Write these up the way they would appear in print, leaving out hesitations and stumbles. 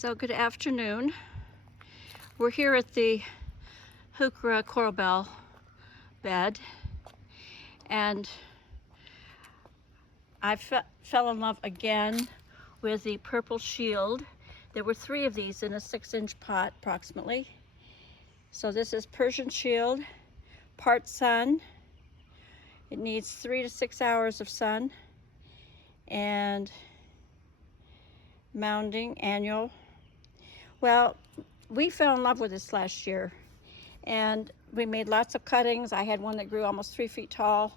So good afternoon. We're here at the Heuchera coral bell bed, and I fell in love again with the purple shield. There were 3 of these in a 6-inch pot approximately. So this is Persian shield, part sun. It needs 3 to 6 hours of sun, and mounding annual. Well, we fell in love with this last year, and we made lots of cuttings. I had one that grew almost 3 feet tall.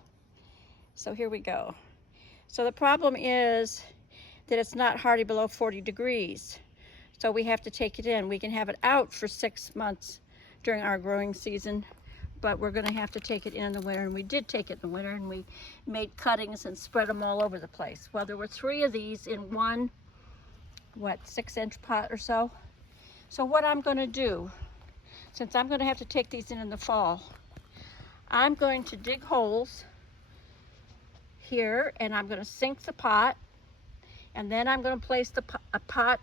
So here we go. So the problem is that it's not hardy below 40 degrees. So we have to take it in. We can have it out for 6 months during our growing season, but we're going to have to take it in the winter. And we did take it in the winter, and we made cuttings and spread them all over the place. Well, there were 3 of these in one, 6-inch pot or so. So what I'm going to do, since I'm going to have to take these in the fall, I'm going to dig holes here, and I'm going to sink the pot, and then I'm going to place a pot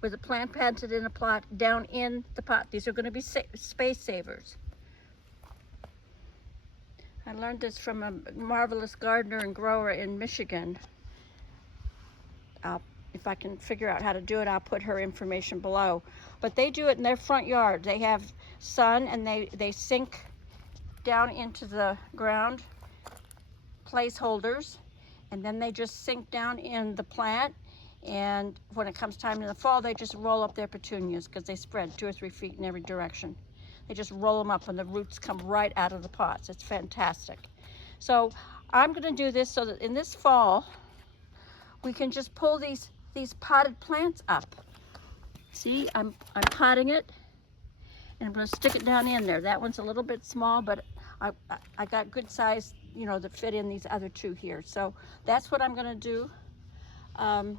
with a plant planted in a plot down in the pot. These are going to be space savers. I learned this from a marvelous gardener and grower in Michigan. If I can figure out how to do it, I'll put her information below. But they do it in their front yard. They have sun, and they sink down into the ground placeholders, and then they just sink down in the plant. And when it comes time in the fall, they just roll up their petunias, because they spread 2 or 3 feet in every direction. They just roll them up, and the roots come right out of the pots. It's fantastic. So I'm going to do this so that in this fall, we can just pull these potted plants up. See, I'm potting it, and I'm going to stick it down in there. That one's a little bit small, but I got good size, that fit in these other 2 here. So that's what I'm going to do. I'll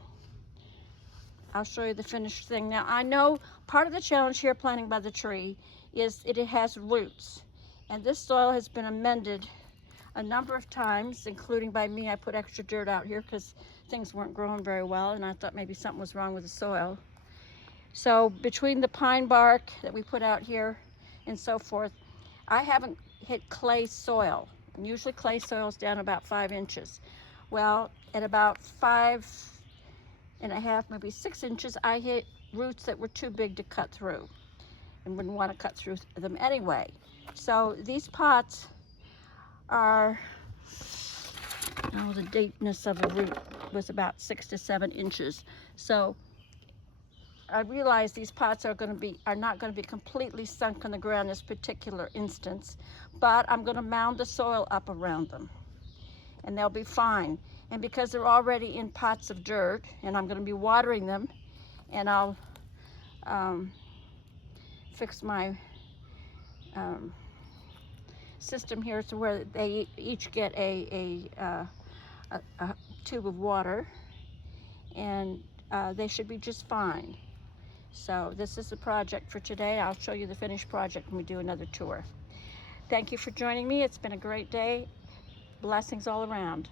show you the finished thing. Now, I know part of the challenge here planting by the tree is it has roots, and this soil has been amended a number of times, including by me. I put extra dirt out here because things weren't growing very well, and I thought maybe something was wrong with the soil. So between the pine bark that we put out here and so forth, I haven't hit clay soil. And usually clay soil is down about 5 inches. Well, at about 5.5, maybe 6 inches, I hit roots that were too big to cut through and wouldn't want to cut through them anyway. So these pots are, the deepness of a root was about 6 to 7 inches. So I realize these pots are not going to be completely sunk in the ground in this particular instance, but I'm going to mound the soil up around them, and they'll be fine. And because they're already in pots of dirt, and I'm going to be watering them, and I'll fix my system here to where they each get a tube of water, and they should be just fine. So this is the project for today. I'll show you the finished project when we do another tour. Thank you for joining me. It's been a great day. Blessings all around.